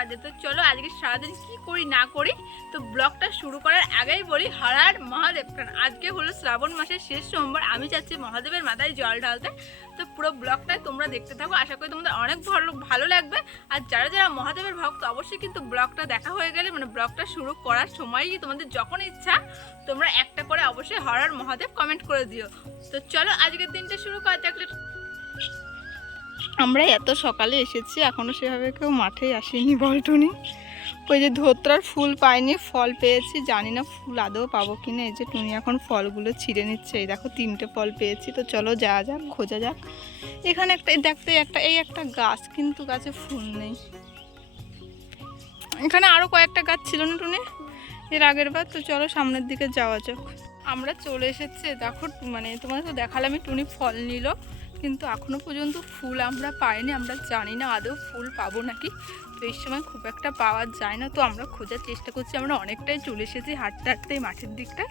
শুরু করা চলো আজকে সারাদিন কি করি, না করি, তো ব্লগটা শুরু করার আগেই বলি, হরার মহাদেব। কারণ আজকে হলো শ্রাবণ মাসের শেষ সোমবার, আমি যাচ্ছি মহাদেবের মাথায় জল ঢালতে। তো পুরো ব্লগটাই তোমরা দেখতে থাকো। আশা করি তোমাদের অনেক ভালো ভালো লাগবে। আর যারা যারা মহাদেবের ভক্ত, অবশ্যই কিন্তু ব্লগটা দেখা হয়ে গেলে মানে ব্লগটা শুরু করার সময়ই তোমাদের যখন ইচ্ছা, তোমরা একটা করে অবশ্যই হরার মহাদেব কমেন্ট করে দিও। তো চলো আজকের দিনটা শুরু করা যাক। আমরা এত সকালে এসেছি, এখনও সেভাবে কেউ মাঠেই আসেনি বলটুনি। ওই যে ধোত্রার ফুল পাইনি, ফল পেয়েছি, জানি না ফুল আদৌ পাবো কিনা। এই যে টুনি এখন ফলগুলো ছিঁড়ে নিচ্ছে, এই দেখো তিনটে ফল পেয়েছি, তো চলো যাওয়া যাক, খোঁজা যাক। এখানে একটা দেখতে একটা, এই একটা গাছ কিন্তু গাছে ফুল নেই। এখানে আরও কয়েকটা গাছ ছিল না টুনি? এর আগের বার, তো চলো সামনের দিকে যাওয়া যাক। আমরা চলে এসেছি, দেখো মানে তোমাদের তো দেখালামই, টুনি ফল নিল। কিন্তু এখনও পর্যন্ত ফুল আমরা পাইনি, আমরা জানি না আদৌ ফুল পাবো নাকি। তো এই সময় খুব একটা পাওয়া যায় না, তো আমরা খোঁজার চেষ্টা করছি, আমরা অনেকটাই চলে এসেছি হাঁটতে হাঁটতে মাঠের দিকটা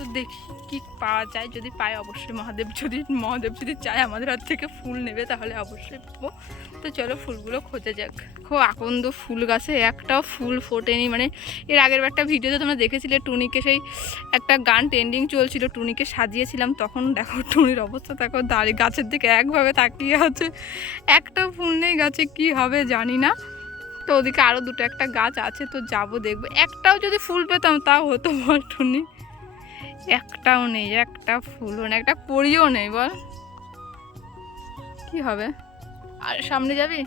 তো দেখি কি পাওয়া যায়। যদি পাই অবশ্যই মহাদেব, যদি মহাদেব যদি চায় আমাদের হাত থেকে ফুল নেবে তাহলে অবশ্যই পাবো। তো চলো ফুলগুলো খোঁজা যাক। খুব আকন্দ ফুল গাছে, একটাও ফুল ফোটেনি। মানে এর আগের একটা ভিডিওতে তোমরা দেখেছিলে টুনিকে সেই একটা গান ট্রেন্ডিং চলছিল, টুনিকে সাজিয়েছিলাম। তখন দেখো টুনির অবস্থা, দেখো দাঁড়িয়ে গাছের দিকে একভাবে তাকিয়ে আছে। একটা ফুল নেই গাছে, কি হবে জানি না। তো ওদিকে আরও দুটো একটা গাছ আছে, তো যাব দেখব। একটাও যদি ফুল পেতাম, তাও হতো বল টুনি। একটাও নেই, একটা ফুলও নেই, একটা পরিও নেই, বল। কি হবে? আর সামনে যাবি?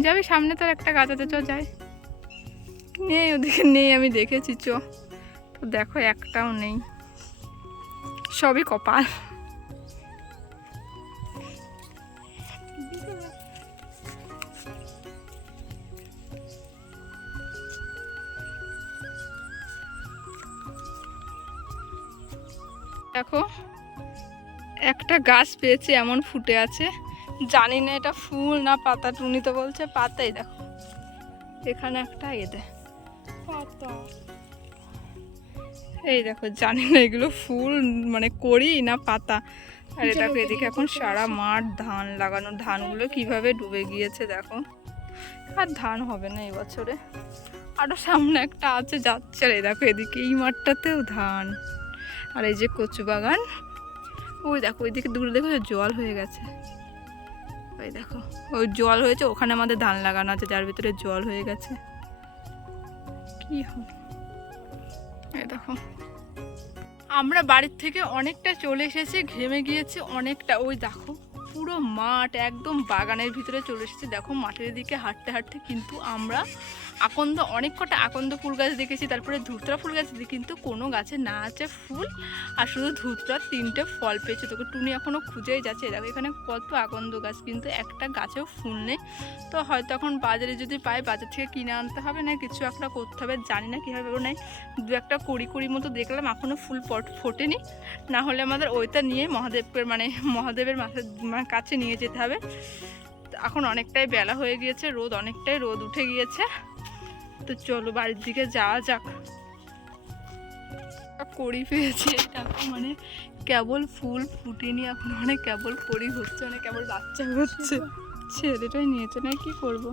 যাবি সামনে, তোর একটা গাছ আছে, চ, যাই। নেই ওদিকে, নেই, আমি দেখেছি, চ। তো দেখো, একটাও নেই। সবই কপাল। গাছ পেয়েছে এমন ফুটে আছে। জানি না এটা ফুল না পাতা টুনি তো বলছে পাতাই দেখো। এখানে একটা এদে পাতা। এই দেখো জানি না এগুলো ফুল মানে করি না পাতা। আর এটা এদিকে এখন সারা মাঠ ধান লাগানো। ধানগুলো কীভাবে ডুবে গিয়েছে দেখো। আর ধান হবে না এই বছরে। আরও সামনে একটা আছে যাচ্ছে আর এই দেখো এদিকে। এই মাঠটাতেও ধান। আর এই যে কচু বাগান ওই দেখো ওইদিকে দূরে দেখো জল হয়ে গেছে। ওই দেখো, ওই জল হয়েছে, ওখানে আমাদের ধান লাগানো আছে, যার ভিতরে জল হয়ে গেছে। কি এই দেখো। আমরা বাড়ির থেকে অনেকটা চলে এসেছি, ঘেমে গিয়েছি অনেকটা। ওই দেখো, পুরো মাঠ একদম বাগানের ভিতরে চলে এসেছি। দেখো, মাঠের দিকে হাঁটতে হাঁটতে কিন্তু আমরা আকন্দ, অনেক কটা আকন্দ ফুল গাছ দেখেছি, তারপরে ধুতরা ফুল গাছ কিন্তু কোনো গাছে না আছে ফুল, আর শুধু ধুতরার তিনটে ফল পেয়েছে, তোকে টুনি এখনও খুঁজেই যাচ্ছে। দেখো, এখানে কত আকন্দ গাছ, কিন্তু একটা গাছেও ফুল নেই। তো হয়তো এখন বাজারে যদি পাই, বাজার থেকে কিনে আনতে হবে না, কিছু একটা করতে হবে, জানি না কীভাবে নেই দু একটা কুড়ি কুড়ি মতো দেখলাম এখনও ফুল পট, ফোটেনি। না হলে আমাদের ওইটা নিয়ে মহাদেবের মানে মহাদেবের মাথার মানে কাছে নিয়ে যেতে হবে। এখন অনেকটাই বেলা হয়ে গিয়েছে, রোদ অনেকটাই রোদ উঠে গিয়েছে। তো চলো বাড়ির দিকে যাওয়া যাক। কড়ি পেয়েছি এটা মানে কেবল ফুল ফুটেনি, এখন মানে কেবল কড়ি হচ্ছে মানে কেবল বাচ্চা হচ্ছে। ছেলেটাই নিয়েছে না কি করব?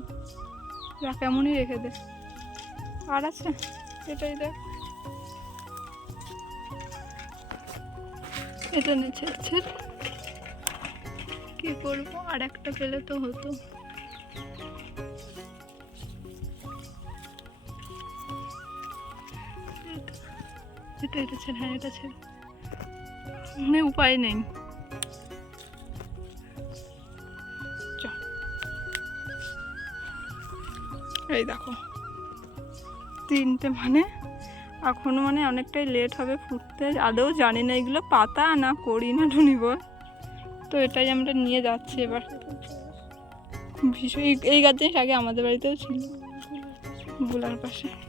রাখ এমনই রেখে দে। আর আছে? এটাই দেখ। এটা নে ছেড়ে ছেড়ে। কি করব? আর একটা পেলে তো হতো। এটা হ্যাঁ এটা ছেড়ে। মানে উপায় নেই। এই দেখো। তিনটে মানে এখনও মানে অনেকটাই লেট হবে ফুটতে। আদৌ জানি না এগুলো পাতা না করি না টুনি বল। তো এটাই আমরা নিয়ে যাচ্ছি এবার। ভীষণ এই- এই গাছ জিনিস আগে আমাদের বাড়িতেও ছিল। বুলার পাশে।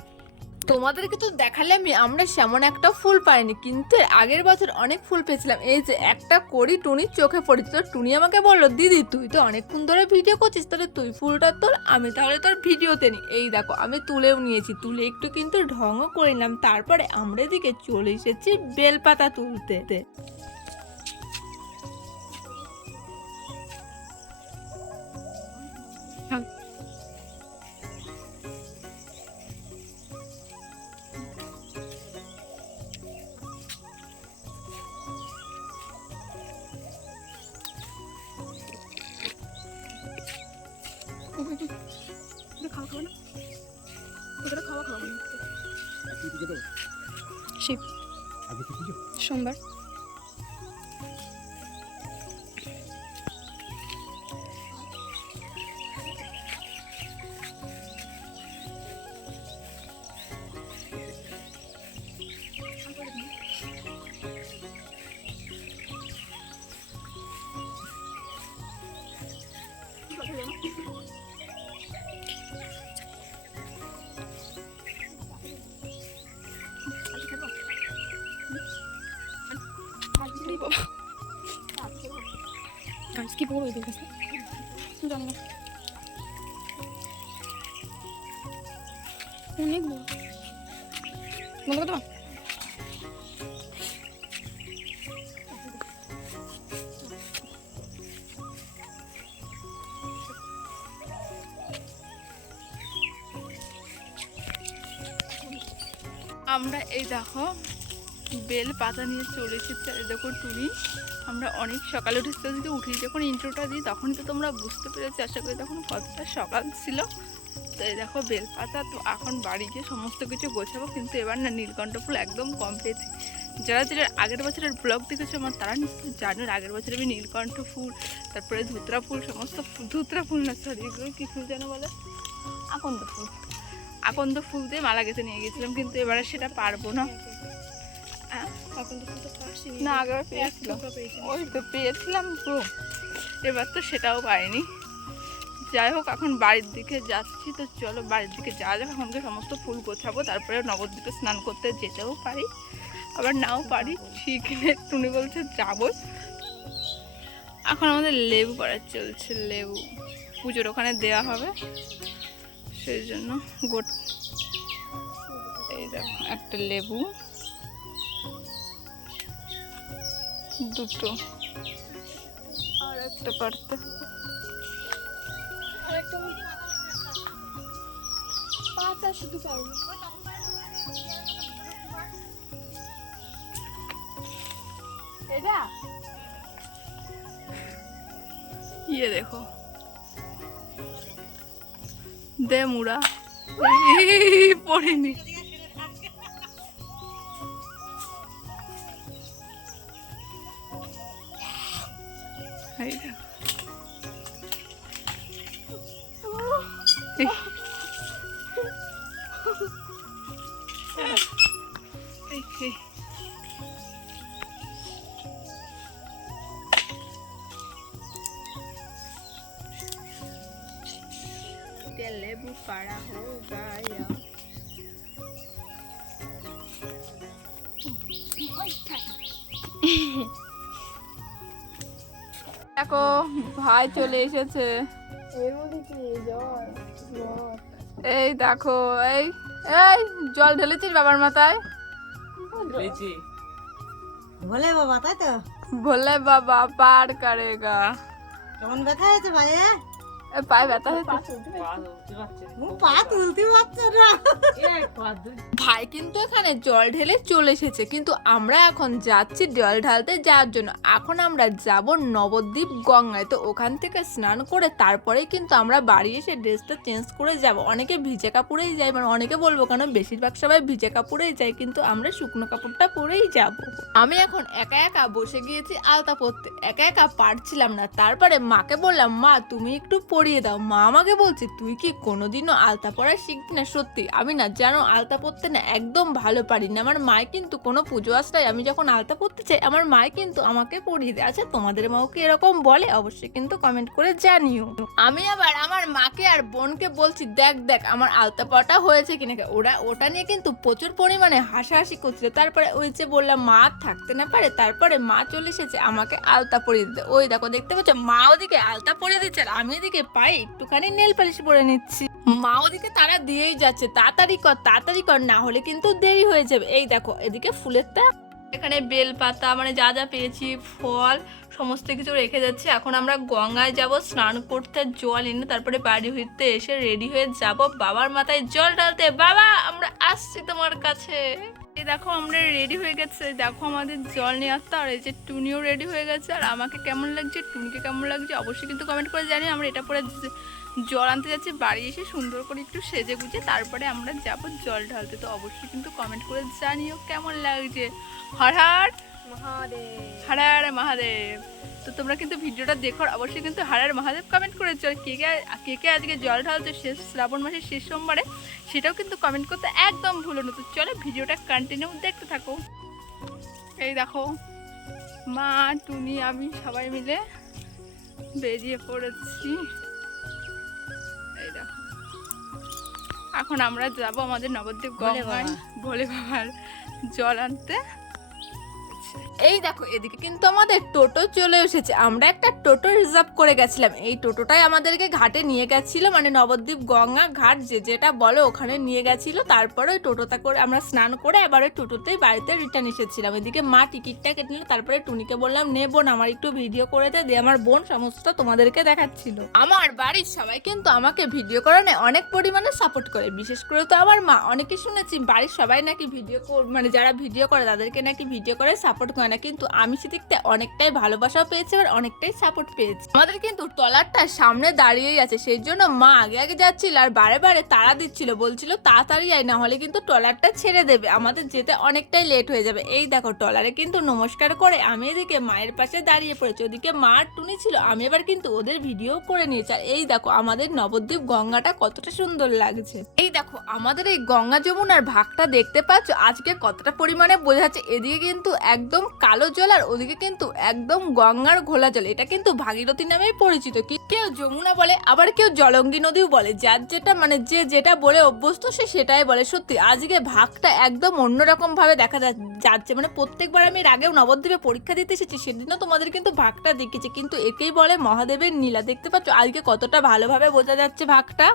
তোমাদেরকে তো দেখালাম আমরা সেমন একটা ফুল পাইনি, কিন্তু আগের বছর অনেক ফুল পেয়েছিলাম। এই যে একটা করি টুনি চোখে পড়েছে, তো টুনি আমাকে বলল, দিদি, তুই তো অনেকক্ষণ ধরে ভিডিও করছিস, তাহলে তুই ফুলটা তোল, আমি তাহলে তোর ভিডিওতে নিই এই দেখো, আমি তুলেও নিয়েছি, তুলে একটু কিন্তু ঢঙও করে নিলাম, তারপরে আমরা এদিকে চলে এসেছি বেলপাতা তুলতে। শিব। সোমবার। বন্ধ পার? আমরা এই দেখো, বেল পাতা নিয়ে চলে এসেছি। আর এই দেখো টুনি, আমরা অনেক সকালে উঠেছি। যদি উঠি, যখন ইন্ট্রোটা দিই তখনই তো তোমরা বুঝতে পেরেছি, আশা করি তখন কতটা সকাল ছিল। তো এই দেখো বেলপাতা তো এখন বাড়ি গিয়ে সমস্ত কিছু গোছাবো কিন্তু এবার না নীলকণ্ঠ ফুল একদম কম পেয়েছি যারা যারা আগের বছরের ব্লগ দেখেছ আমার তারা নিশ্চয়ই জানেন আগের বছর আমি নীলকণ্ঠ ফুল তারপরে ধুতরা ফুল সমস্ত ধুতরা ফুল না সরি এগুলো কী ফুল যেন বলে? আকন্দ ফুল। আকন্দ ফুল দিয়ে মালা গেঁথে নিয়ে গেছিলাম কিন্তু এবারে সেটা পারব না। হ্যাঁ? না আগেবার পেয়েছিলাম। ওই তো পেয়েছিলাম তো। এবার তো সেটাও পাইনি। যাই হোক, এখন বাড়ির দিকে যাচ্ছি। তো চলো বাড়ির দিকে যাওয়া যাক। এখনকে সমস্ত ফুল গোছাবো তারপরে নবদ্বীপে স্নান করতে যেতেও পারি। আবার নাও পারি। ঠিক টুনি বলছে যাব। এখন আমাদের লেবু পাড়া চলছে লেবু। পুজোর ওখানে দেওয়া হবে। সেই জন্য গোট এই দেখো, একটা লেবু। দুটো। আর একটা পারতে আরেকটা বলতে পাতা শুধু পারব এটা? ইয়ে মুড়া। এই, পড়েনি। দেখো ভাই চলে এসেছে। এর মধ্যে কি? জল জল এই দেখো এই এই জল ঢেলেছিস বাবার মাথায়? ভোলে বাবা তাই তো? বলে বাবা পার করেগা। কেমন ব্যথা হয়েছে ভাইয়ে পায়ে ব্যথা পা তুলতে পারছে না। ভাই কিন্তু এখানে জল ঢেলে চলে এসেছে। কিন্তু আমরা এখন যাচ্ছি জল ঢালতে যাওয়ার জন্য। এখন আমরা যাব নবদ্বীপ গঙ্গায়। তো ওখান থেকে স্নান করে তারপরে কিন্তু আমরা বাড়ি এসে ড্রেসটা চেঞ্জ করে যাব। অনেকে ভিজে কাপড়েই যায়। মানে অনেকে বলব কেন বেশিরভাগ সবাই ভিজে কাপড়েই যায়। কিন্তু আমরা শুকনো কাপড়টা পরেই যাব। আমি এখন একা একা বসে গিয়েছি আলতা পরতে। একা একা পারছিলাম না। তারপরে মাকে বললাম মা তুমি একটু পরিয়ে দাও। মা আমাকে বলছে, তুই কি কোনোদিনও আলতা পরা শিখবি না? সত্যি, আমি না জানো আলতা পরতে না একদম ভালো পারি না। আমার মায় কিন্তু কোনো পুজো আশ্রয় আমি যখন আলতা পরতে চাই, আমার মায় কিন্তু আমাকে পরিয়ে দেয়। আচ্ছা তোমাদের মাও কি এরকম বলে? অবশ্যই কিন্তু কমেন্ট করে জানিও। আমি আবার আমার মাকে আর বোনকে বলছি, দেখ দেখ, আমার আলতা পরাটা হয়েছে কিনা? ওরা, ওটা নিয়ে কিন্তু প্রচুর পরিমাণে হাসাহাসি করছিল। তারপরে ওই যে বললাম, মা থাকতে না পারে, তারপরে মা চলে এসেছে, আমাকে আলতা পরিয়ে দিতে। ওই দেখো, দেখতে পাচ্ছ? মা ওদিকে আলতা পরিয়ে দিচ্ছে আর আমি এদিকে পায়ে একটুখানি নেল পালিশ পরে নিচ্ছি। মা ওদিকে তারা দিয়েই যাচ্ছে। তাড়াতাড়ি কর তাড়াতাড়ি কর, না হলে কিন্তু দেরি হয়ে যাবে। এই দেখো, এদিকে ফুলেরটা, এখানে বেল পাতা মানে যা যা পেয়েছি, ফল, সমস্ত কিছু রেখে যাচ্ছি। এখন আমরা গঙ্গায় যাব, স্নান করতে জল এনে তারপরে বাড়ি হইতে এসে রেডি হয়ে যাব। বাবার মাথায় জল ঢালতে। বাবা, আমরা আসছি তোমার কাছে। এই দেখো আমরা রেডি হয়ে গেছে। দেখো আমাদের জল নিয়ে আসতে। আর এই যে টুনিও রেডি হয়ে গেছে। আর আমাকে কেমন লাগছে টুনিকে কেমন লাগছে অবশ্যই কিন্তু কমেন্ট করে জানি আমরা এটা পরে জল আনতে যাচ্ছি বাড়ি এসে সুন্দর করে একটু সেজে গুজে তারপরে আমরা যাব জল ঢালতে। তো অবশ্যই কিন্তু কমেন্ট করে জানিও কেমন লাগছে। হর হর। হর হর মহাদেব। তো তোমরা কিন্তু ভিডিওটা দেখো অবশ্যই কিন্তু হর হর মহাদেব কমেন্ট করেছ। আর কে কে কে কে আজকে জল ঢালছো শেষ শ্রাবণ মাসের শেষ সোমবারে সেটাও কিন্তু কমেন্ট করতে একদম ভুলো না। তো চলো ভিডিওটা কন্টিনিউ দেখতে থাকো। এই দেখো মা টুনি আমি সবাই মিলে বেরিয়ে পড়েছি। এই দেখো। এখন আমরা যাব আমাদের নবদ্বীপ গঙ্গায়। ভোলে বাবার জল আনতে। এই দেখো, এদিকে কিন্তু আমাদের টোটো চলে এসেছে। আমরা একটা টোটো রিজার্ভ করে গেছিলাম। এই টোটোটাই আমাদেরকে ঘাটে নিয়ে গেছিল মানে নবদ্বীপ গঙ্গা ঘাট, যে যেটা বলো ওখানে নিয়ে গেছিল। তারপরে ওই টোটোটা করে আমরা স্নান করে এবার ওই টোটোতেই বাড়িতে রিটার্ন এসেছিলাম। এদিকে মা টিকিটটা কেটে নিল, তারপরে টুনিকে বললাম, নে বোন, আমার একটু ভিডিও করে দে, দিয়ে আমার বোন সমস্ত তোমাদেরকে দেখাচ্ছিল। আমার বাড়ির সবাই কিন্তু আমাকে ভিডিও করানো অনেক পরিমাণে সাপোর্ট করে। বিশেষ করে তো আমার মা। অনেকে শুনেছি, বাড়ির সবাই নাকি ভিডিও মানে যারা ভিডিও করে, তাদেরকে নাকি ভিডিও করে সাপোর্ট করে না। কিন্তু আমি সেদিকতে অনেকটাই ভালোবাসাও পেয়েছি আর অনেকটাই সাপোর্ট পেয়েছি। আমাদের কিন্তু ট্রলারটা সামনে দাঁড়িয়েই আছে, সেই জন্য মা আগে আগে যাচ্ছিল আর বারে বারে তাড়া দিচ্ছিল, বলছিল, তাড়াতাড়ি আয়, না হলে কিন্তু ট্রলারটা ছেড়ে দেবে, আমাদের যেতে অনেকটাই লেট হয়ে যাবে। এই দেখো, ট্রলারে কিন্তু নমস্কার করে আমি এদিকে মায়ের পাশে দাঁড়িয়ে পড়েছি, ওদিকে মা আর টুনি ছিল, আমি এবার কিন্তু ওদের ভিডিও করে নিয়েছি। আর এই দেখো, আমাদের নবদ্বীপ গঙ্গাটা কতটা সুন্দর লাগছে। এই দেখো, আমাদের এই গঙ্গা যমুনার ভাগটা দেখতে পাচ্ছ? আজকে কতটা পরিমাণে বোঝাচ্ছে এদিকে কিন্তু একদম কালো জল আর ওদিকে কিন্তু একদম গঙ্গার ঘোলা জল। এটা কিন্তু ভাগীরথী নামেই পরিচিত। কেউ যমুনা বলে, আবার কেউ জলঙ্গি নদীও বলে। যার যেটা মানে যে যেটা বলে অভ্যস্ত, সে সেটাই বলে। সত্যি আজকে ভাগটা একদম অন্যরকম ভাবে দেখা যাচ্ছে। মানে প্রত্যেকবার আমি এর আগেও নবদ্বীপে পরীক্ষা দিতে এসেছি, সেদিনও তোমাদের কিন্তু ভাগটা দেখেছি কিন্তু একেই বলে মহাদেবের নীলা। দেখতে পাচ্ছ, আজকে কতটা ভালোভাবে বোঝা যাচ্ছে ভাগটা।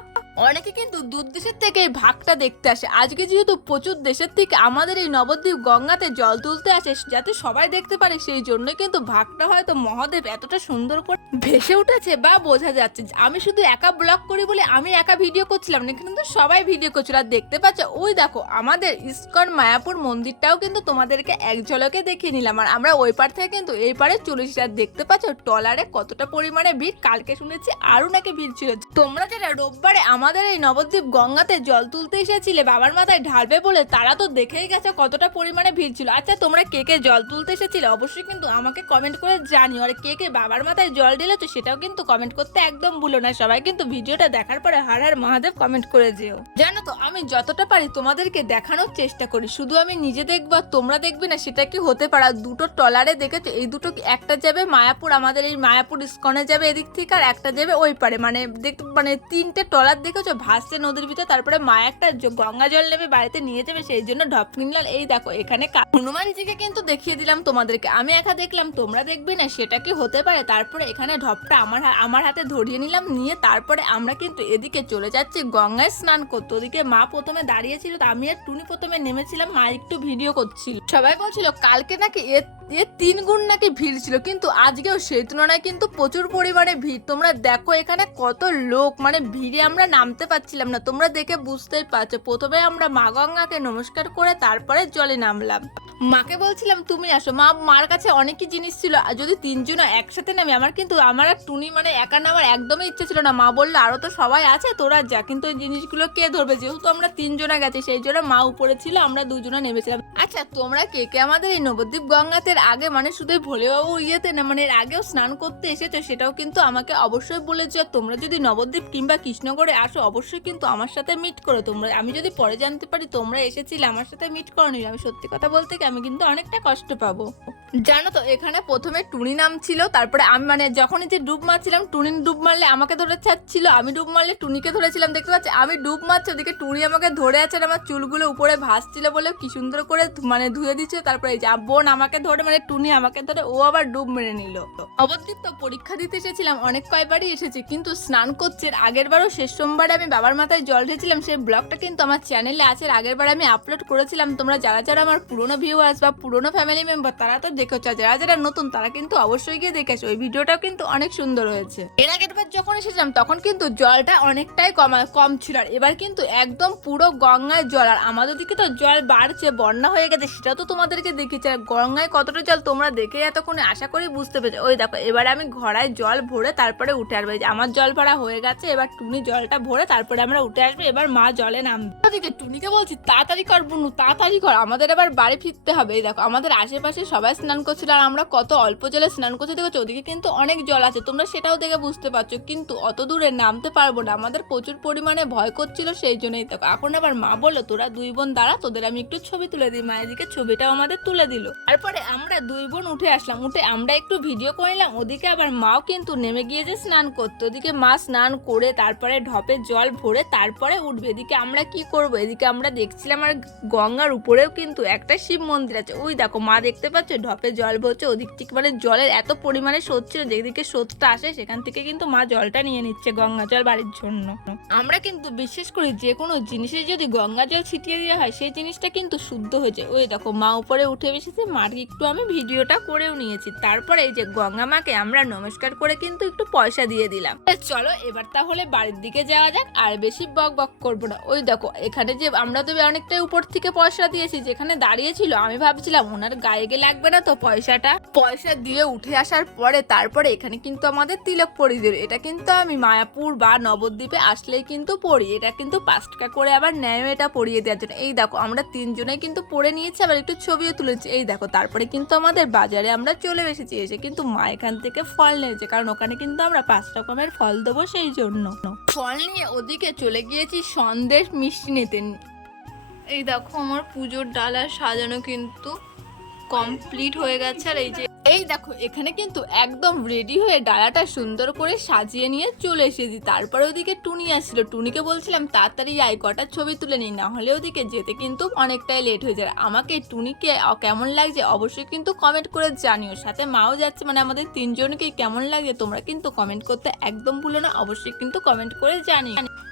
অনেকে কিন্তু দূর দেশের থেকে ভাগটা দেখতে আসে। আজকে যেহেতু প্রচুর দেশের থেকে আমাদের এই নবদ্বীপ গঙ্গাতে জল তুলতে আসে যাতে সবাই দেখতে পারে সেই জন্য কিন্তু ভাগটা হয়তো মহাদেব এতটা সুন্দর করে ভেসে উঠেছে বা বোঝা যাচ্ছে আমি শুধু একা ব্লগ করি বলে আমি একা ভিডিও করছিলাম না কিন্তু সবাই ভিডিও করছিল। আর দেখতে পাচ্ছ, ওই দেখো, আমাদের ইস্কন মায়াপুর মন্দিরটাও কিন্তু তোমাদেরকে এক ঝলকে দেখিয়ে নিলাম। আর আমরা ওই পার থেকে কিন্তু এই পারে চলে এসেছি। আর দেখতে পাচ্ছ, টলারে কতটা পরিমাণে ভিড়, কালকে শুনেছি আরও নাকি ভিড় ছিল। তোমরা যারা রোববারে আমাদের এই নবদ্বীপ গঙ্গাতে জল তুলতে এসেছিলে, বাবার মাথায় ঢালবে বলে তারা তো দেখেই গেছে কতটা পরিমাণে ভিড় ছিল। আচ্ছা তোমরা কে কে জল তুলতে এসেছিলে, অবশ্যই কিন্তু আমাকে কমেন্ট করে জানিও। আর কে কে বাবার মাথায় জল ঢেলেছো সেটাও কিন্তু কমেন্ট করতে একদম ভুলো না। সবাই কিন্তু ভিডিওটা দেখার পরে হার হার মহাদেব কমেন্ট করে যেও। জানো তো, আমি যতটা পারি তোমাদেরকে দেখানোর চেষ্টা করি। শুধু আমি নিজে দেখব তোমরা দেখবে না, সেটা কি হতে পারে? দুটো টলারে দেখেছ, এই দুটো একটা যাবে মায়াপুর, আমাদের এই মায়াপুর ইস্কনে যাবে এদিক থেকে, আর একটা যাবে ওই পারে। মানে দেখতে মানে তিনটে টলার দেখেছ, ভাসছে নদীর ভিতরে, তারপরে মা একটা গঙ্গা জল নেবে, বাড়িতে নিয়ে যাবে, সেই জন্য ঢপ কিনলাম। এই দেখো, এখানে হনুমানজিকে কিন্তু দেখিয়ে দিলাম তোমাদেরকে। আমি একা দেখলাম, তোমরা দেখবে না, সেটা কি হতে পারে? তারপরে এখানে ঢপটা আমার আমার হাতে ধরিয়ে নিলাম, নিয়ে তারপরে আমরা কিন্তু এদিকে চলে যাচ্ছি গঙ্গায় স্নান করতে। ওদিকে মা প্রথমে দাঁড়িয়েছিল, তো আমি আর টুনি প্রথমে নেমেছিলাম, মা একটু ভিডিও করছিল। সবাই বলছিল, কালকে নাকি এর এর তিন গুণ নাকি ভিড় ছিল, কিন্তু আজকেও সেই তুলনায় কিন্তু প্রচুর পরিমাণে ভিড়। তোমরা দেখো এখানে কত লোক মানে ভিড়ে আমরা নামতে পারছিলাম না। তোমরা দেখে বুঝতেই পারছ। প্রথমে আমরা মা গঙ্গাকে নমস্কার করে তারপরে জলে নামলাম। মাকে বলছিলাম তুমি আসো। মা, মার কাছে অনেকই জিনিস ছিল। আর যদি তিনজন একসাথে নামি, আমার কিন্তু, আমার আর টুনি মানে একা নামার একদমই ইচ্ছে ছিল না। মা বলল আরও তো সবাই আছে, তোরা যা। কিন্তু ওই জিনিসগুলো কে ধরবে? যেহেতু আমরা তিনজনা গেছি, সেই জন্য মা উপরে ছিল, আমরা দুজনে নেমেছিলাম। আচ্ছা তোমরা কে কে আমাদের এই নবদ্বীপ গঙ্গাতে আগে মানে শুধু ভোলেবাবু ইয়েতে না মানে এর আগেও স্নান করতে এসেছ, সেটাও কিন্তু আমাকে অবশ্যই বলেছ তোমরা যদি নবদ্বীপ কিংবা কৃষ্ণগড়ে আসো, অবশ্যই কিন্তু আমার সাথে মিট করো। তোমরা, আমি যদি পরে জানতে পারি, তোমরা এসেছিলে, আমার সাথে মিট করো নি। আমি সত্যি কথা বলতে কি, আমি কিন্তু অনেকটা কষ্ট পাবো। জানো তো, এখানে প্রথমে টুনি নাম ছিল, তারপরে আমি মানে যখন যে ডুব মারছিলাম, টুনি ডুব মারলে আমাকে ধরে ছাড়ছিল, আমি ডুব মারলে টুনিকে ধরেছিলাম, দেখতে পাচ্ছি? আমি ডুব মারছি, ওদিকে টুনি আমাকে ধরে আছে আর আমার চুলগুলো উপরে ভাসছিল বলে কি সুন্দর করে মানে ধুয়ে দিচ্ছে, তারপরে এই যে বোন আমাকে ধরে মানে টুনি আমাকে ধরে, ও আবার ডুব মেরে নিল। অবদ্বীপ তো পরীক্ষা দিতে এসেছিলাম, অনেক কয়বারই এসেছি, কিন্তু স্নান করছে আগের বারও শেষ সোমবারে আমি বাবার মাথায় জল ঢেছিলাম সেই ব্লগটা কিন্তু আমার চ্যানেলে আছে আগের বার আমি আপলোড করেছিলাম, তোমরা যারা যারা আমার পুরনো ভিউয়ার্স বা পুরনো ফ্যামিলি মেম্বার তারা তো দেখেছ যারা যারা নতুন, তারা কিন্তু অবশ্যই গিয়ে দেখেছ ওই ভিডিওটাও কিন্তু অনেক সুন্দর হয়েছে। এর আগের বার যখন এসেছিলাম, তখন কিন্তু জলটা অনেকটাই কম কম ছিল। আর এবার কিন্তু একদম পুরো গঙ্গায় জল। আর আমাদের দিকে তো জল বাড়ছে, বন্যা হয়ে গেছে, সেটা তো তোমাদেরকে দেখেছি আর গঙ্গায় কতটা জল তোমরা দেখে এতক্ষণে আশা করি বুঝতে পেরেছ। ওই দেখো, এবার আমি ঘোড়ায় জল ভরে তারপরে উঠে আসব। আমার জল ভরা হয়ে গেছে, এবার টুনি জলটা ভরে তারপরে আমরা উঠে আসব। এবার মা জলে নামবে। ওদিকে টুনিকে বলছি, তাড়াতাড়ি কর বুনু, তাড়াতাড়ি কর। আমাদের এবার বাড়ি ফিরতে হবে। এই দেখো, আমাদের আশেপাশে সবাই করছিল আর আমরা কত অল্প জলে স্নান করছি। দেখেছ ওদিকে কিন্তু অনেক জল আছে, তোমরা সেটাও দেখে বুঝতে পারছ। কিন্তু অত দূরে নামতে পারব না, আমাদের প্রচুর পরিমাণে ভয় করছিল সেই জন্যই। দেখো, এখন আবার মা বলল, তোরা দুই বোন দাঁড়া, তোদের আমি একটু ছবি তুলে দিই। মায়ের দিকে ছবিটাও আমাদের তুলে দিল। তারপরে আমরা দুই বোন উঠে আসলাম, উঠে আমরা একটু ভিডিও করলাম ওদিকে আবার মাও কিন্তু নেমে গিয়েছে স্নান করতো। ওদিকে মা স্নান করে তারপরে ঢপে জল ভরে তারপরে উঠবে। এদিকে আমরা কি করব? এদিকে আমরা দেখছিলাম আর গঙ্গার উপরেও কিন্তু একটা শিব মন্দির আছে। ওই দেখো, মা দেখতে পাচ্ছ, ঢপে জল ভরছে ওদিক থেকে মানে জলের এত পরিমাণে স্রোত ছিল, যেদিকে স্রোতটা আসে, সেখান থেকে কিন্তু মা জলটা নিয়ে নিচ্ছে গঙ্গা জল বাড়ির জন্য। আমরা কিন্তু বিশ্বাস করি, যে কোনো জিনিসে যদি গঙ্গা জল ছিটিয়ে দেওয়া হয়, সেই জিনিসটা কিন্তু শুদ্ধ হয়েছে ওই দেখো, মা উপরে উঠে বসেছে মার একটু আমি ভিডিওটা করেও নিয়েছি। তারপরে এই যে গঙ্গা মাকে আমরা নমস্কার করে কিন্তু একটু পয়সা দিয়ে দিলাম। চলো, এবার তাহলে বাড়ির দিকে যাওয়া যাক, আর বেশি বক বক করব না। ওই দেখো, এখানে যে আমরা তো অনেকটাই উপর থেকে পয়সা দিয়েছি, যেখানে দাঁড়িয়েছিল আমি ভাবছিলাম, ওনার গায়ে গিয়ে লাগবে না তো? পয়সাটা। পয়সা দিয়ে উঠে আসার পরে তারপরে এখানে কিন্তু আমাদের তিলক পরিয়ে দিল এটা কিন্তু আমি মায়াপুর বা নবদ্বীপে আসলেই কিন্তু পড়ি। এটা কিন্তু পাঁচ টাকা করে আবার নেয় এটা পরিয়ে দেওয়ার জন্য। এই দেখো, আমরা তিনজনে কিন্তু পরে নিয়েছি, আবার একটু ছবিও তুলেছি। এই দেখো, তারপরে কিন্তু আমাদের বাজারে আমরা চলে এসেছি। এসে কিন্তু মা এখান থেকে ফল নিয়েছে, কারণ ওখানে কিন্তু আমরা পাঁচ রকমের ফল দেবো সেই জন্য। ফল নিয়ে ওদিকে চলে গিয়েছি সন্দেশ মিষ্টি নিতে। এই দেখো, আমার পুজোর ডালা সাজানো কিন্তু কমপ্লিট হয়ে গেছে আর এই যে এই দেখো, এখানে কিন্তু একদম রেডি হয়ে ডালাটা সুন্দর করে সাজিয়ে নিয়ে চলে এসেছি। তারপরে ওদিকে টুনি আসছিল। টুনিকে বলছিলাম, তাড়াতাড়ি আই কটার ছবি তুলে নিই। না হলে ওদিকে যেতে কিন্তু অনেকটাই লেট হয়ে যায়। আমাকে, টুনিকে কেমন লাগছে অবশ্যই কিন্তু কমেন্ট করে জানিও। সাথে মাও যাচ্ছে মানে আমাদের তিনজনকে কেমন লাগে তোমরা কিন্তু কমেন্ট করতে একদম ভুলো না। অবশ্যই কিন্তু কমেন্ট করে জানি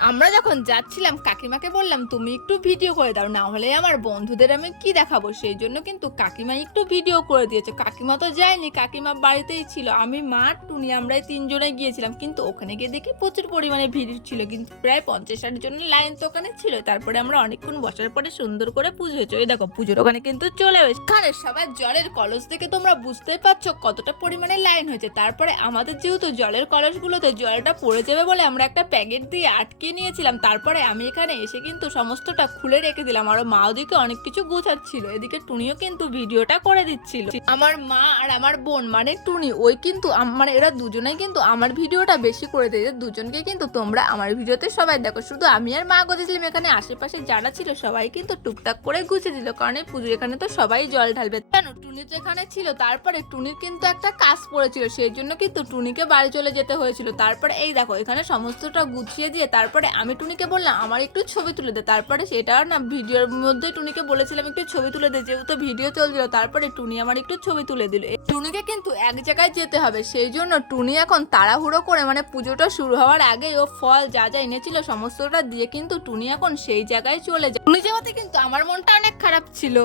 আমরা যখন যাচ্ছিলাম, কাকিমাকে বললাম, তুমি একটু ভিডিও করে দাও, না হলে আমার বন্ধুদের আমি কি দেখাবো? সেই জন্য কিন্তু কাকিমা একটু ভিডিও করে দিয়েছে। কাকিমা তো যায়নি, কাকিমা বাড়িতেই ছিল। আমি, মা, টুনি, আমরাই তিনজনে গিয়েছিলাম। কিন্তু ওখানে গিয়ে দেখি প্রচুর পরিমাণে ভিড় ছিল। কিন্তু প্রায় পঞ্চাশ ষাট জনের লাইন তো ওখানে ছিল। তারপরে আমরা অনেকক্ষণ বসার পরে সুন্দর করে পুজো হয়েছে। ওই দেখো, পুজোর ওখানে কিন্তু চলে এসেছে। এখানে সবার জলের কলস থেকে তোমরা বুঝতেই পারছ কতটা পরিমাণে লাইন হয়েছে। তারপরে আমাদের যেহেতু জলের কলসগুলোতে জলটা পড়ে যাবে বলে আমরা একটা প্যাকেট দিয়ে আটকে নিয়েছিলাম, তারপরে আমি এখানে এসে কিন্তু সমস্তটা খুলে রেখে দিলাম। আর মা ওদিকে অনেক কিছু গোছাচ্ছিল। এদিকে টুনিও কিন্তু ভিডিওটা করে দিচ্ছিল। আমার মা আর আমার বোন মানে টুনি, ওই কিন্তু মানে এরা দুজনেই কিন্তু আমার ভিডিওটা বেশি করে দেয়। এদের দুজনকে কিন্তু তোমরা আমার ভিডিওতে সবাই দেখো। শুধু আমি আর মা গোছেছিলাম এখানে। আশেপাশে যারা ছিল সবাই কিন্তু টুকটাক করে গুছিয়ে দিল। কারণ এই পুজো এখানে তো সবাই জল ঢালবে। কেন? টুনি তো এখানে ছিল। তারপরে টুনির কিন্তু একটা কাজ পড়েছিল। সেই জন্য কিন্তু টুনিকে বাড়ি চলে যেতে হয়েছিল। তারপরে এই দেখো, এখানে সমস্তটা গুছিয়ে দিয়ে তারপরে আমি টুনিকে বললাম, আমার একটু ছবি তুলে দে। তারপরে সেটা না, ভিডিওর মধ্যে টুনিকে বলেছিলাম, একটু ছবি তুলে দে। যেহেতু ভিডিও চলছিল, তারপরে টুনি আমার একটু ছবি তুলে দিল। টুনিকে কিন্তু এক জায়গায় যেতে হবে, সেই জন্য টুনি এখন তাড়াহুড়ো করে মানে পুজোটা শুরু হওয়ার আগে ও ফল যা যা এনেছিল সমস্তটা দিয়ে কিন্তু টুনি এখন সেই জায়গায় চলে যায়। টুনি যাওয়াতে কিন্তু আমার মনটা অনেক খারাপ ছিল।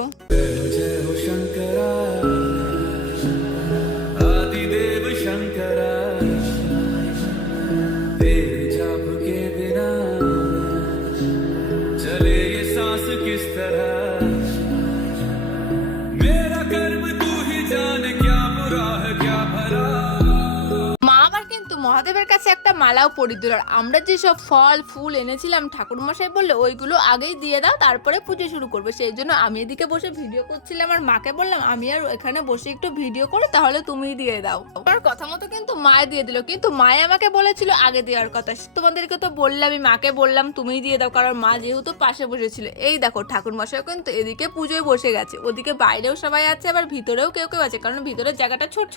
মালাও পরিয়ে দিল। আর আমরা যেসব ফল, ফুল এনেছিলাম, ঠাকুরমশাই বললে, ওইগুলো আগেই দিয়ে দাও, তারপরে পুজো শুরু করবে। সেই জন্য আমি এদিকে বসে ভিডিও করছিলাম আর মাকে বললাম, আমি আর এখানে বসে একটু ভিডিও করি, তাহলে তুমিই দিয়ে দাও। আমার কথা মতো কিন্তু মায়ে দিয়ে দিল। কিন্তু মায়ে আমাকে বলেছিল, আগে দেওয়ার কথা। তোমাদেরকে তো বললাম আমি মাকে বললাম, তুমিই দিয়ে দাও। কারণ মা যেহেতু পাশে বসেছিল। এই দেখো ঠাকুরমশাই কিন্তু এদিকে পুজোয় বসে গেছে। ওদিকে বাইরেও সবাই আছে, আবার ভিতরেও কেউ কেউ আছে, কারণ ভিতরের জায়গাটা ছোট।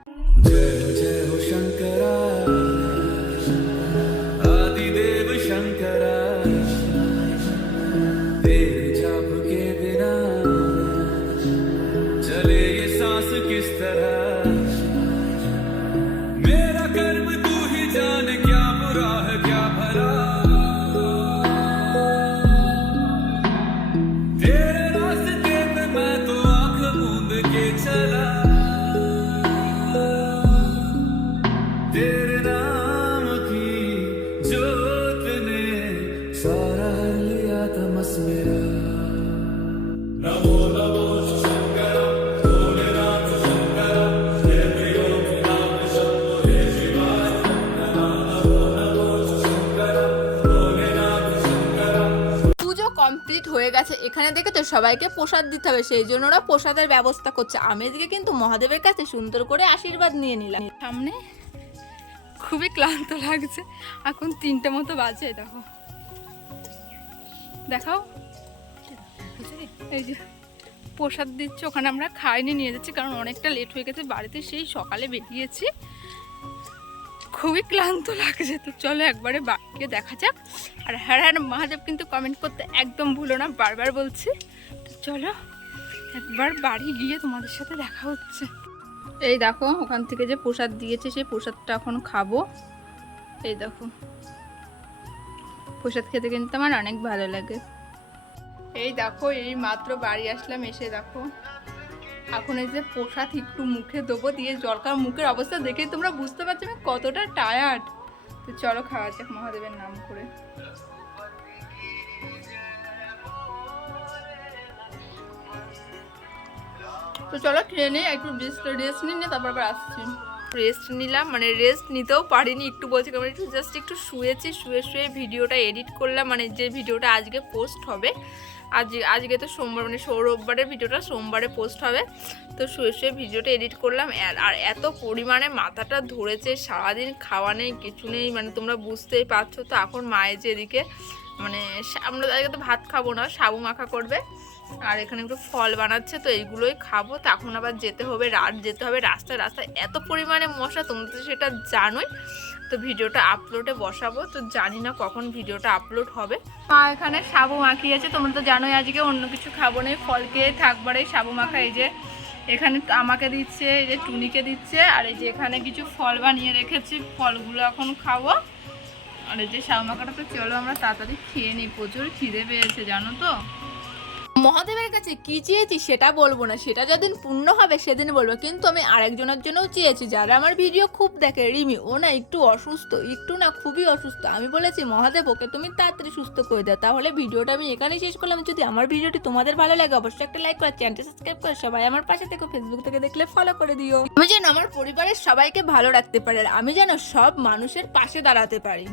Yes. কমপ্লিট হয়ে গেছে। এখানে দেখে তো সবাইকে প্রসাদ দিতে হবে, সেই জন্য ওরা প্রসাদের ব্যবস্থা করছে। আমি এদিকে কিন্তু মহাদেবের কাছে সুন্দর করে আশীর্বাদ নিয়ে নিলাম। সামনে খুবই ক্লান্ত লাগছে। এখন তিনটে মতো বাজে, দেখো। দেখাও। এই যে প্রসাদ দিচ্ছে, ওখানে আমরা খাইনি, নিয়ে যাচ্ছি, কারণ অনেকটা লেট হয়ে গেছে। বাড়িতে সেই সকালে বেরিয়েছি। খুবই ক্লান্ত লাগছে। তো চলো একবারে বাড়িকে দেখা যাক। আর হ্যাঁ হ্যাঁ মহাদেব কিন্তু কমেন্ট করতে একদম ভুলো না, বারবার বলছি। তো চলো একবার বাড়ি গিয়ে তোমাদের সাথে দেখা হচ্ছে। এই দেখো, ওখান থেকে যে প্রসাদ দিয়েছে, সেই প্রসাদটা এখন খাব। এই দেখো, প্রসাদ খেতে কিন্তু আমার অনেক ভালো লাগে। এই দেখো, এই মাত্র বাড়ি আসলাম, এসে দেখো। এখন এই যে প্রসাদ একটু মুখে দেবো, দিয়ে জলকার মুখের অবস্থা দেখে তোমরা বুঝতে পারছ আমি কতটা টায়ার্ড তো চলো খাওয়া যাক মহাদেবের নাম করে। তো চলো ট্রেনে একটু রেস্ট নিয়ে তারপর আবার আসছি। রেস্ট নিলাম মানে রেস্ট নিতেও পারিনি, একটু বলছি কারণ একটু জাস্ট একটু শুয়েছি, শুয়ে শুয়ে ভিডিওটা এডিট করলাম মানে যে ভিডিওটা আজকে পোস্ট হবে আজ আজকে তো সোমবার মানে সৌরভবারের ভিডিওটা সোমবারে পোস্ট হবে। তো শুয়ে শুয়ে ভিডিওটা এডিট করলাম, আর- এত পরিমাণে মাথাটা ধরেছে, সারাদিন খাওয়া নেই, কিছু নেই মানে তোমরা বুঝতেই পারছ। তো এখন মায়ের যে এদিকে মানে আমরা আজকে তো ভাত খাব না, সাবু মাখা করবে। আর এখানে একটু ফল বানাচ্ছে, তো এইগুলোই খাব। তখন আবার যেতে হবে, রাত যেতে হবে, রাস্তায় রাস্তায় এত পরিমাণে মশা, তোমরা তো সেটা জানোই। তো ভিডিওটা আপলোডে বসাবো, তো জানি না কখন ভিডিওটা আপলোড হবে। মা এখানে সাবু মাখিয়েছে, তোমরা তো জানোই আজকে অন্য কিছু খাব না ফল খেয়ে থাকবার এই সাবু মাখা, এই যে এখানে আমাকে দিচ্ছে, এই যে টুনিকে দিচ্ছে, আর এই যে এখানে কিছু ফল বানিয়ে রেখেছি, ফলগুলো এখন খাব। আর এই যে সাবু মাখাটা, তো চলো আমরা তাড়াতাড়ি খেয়ে নিই, প্রচুর খিদে পেয়েছে, জানো তো? মহাদেবের কাছে কি চেয়েছি সেটা বলব না। সেটা যেদিন পূর্ণ হবে সেদিন বলব। কিন্তু আমি আরেকজনের জন্যও চেয়েছি। যারা আমার ভিডিও খুব দেখে, রিমি, ও না একটু অসুস্থ, একটু না খুবই অসুস্থ। আমি বলেছি, মহাদেব, ওকে তুমি তাড়াতাড়ি সুস্থ করে দাও। তাহলে ভিডিওটা আমি এখানেই শেষ করলাম। যদি আমার ভিডিওটি তোমাদের ভালো লাগে, অবশ্যই একটা লাইক করে চ্যানেলটি সাবস্ক্রাইব করে, সবাই আমার পাশে থেকে ফেসবুক থেকে দেখলে ফলো করে দিও। আমি যেন আমার পরিবারের সবাইকে ভালো রাখতে পারি, আর আমি যেন সব মানুষের পাশে দাঁড়াতে পারি।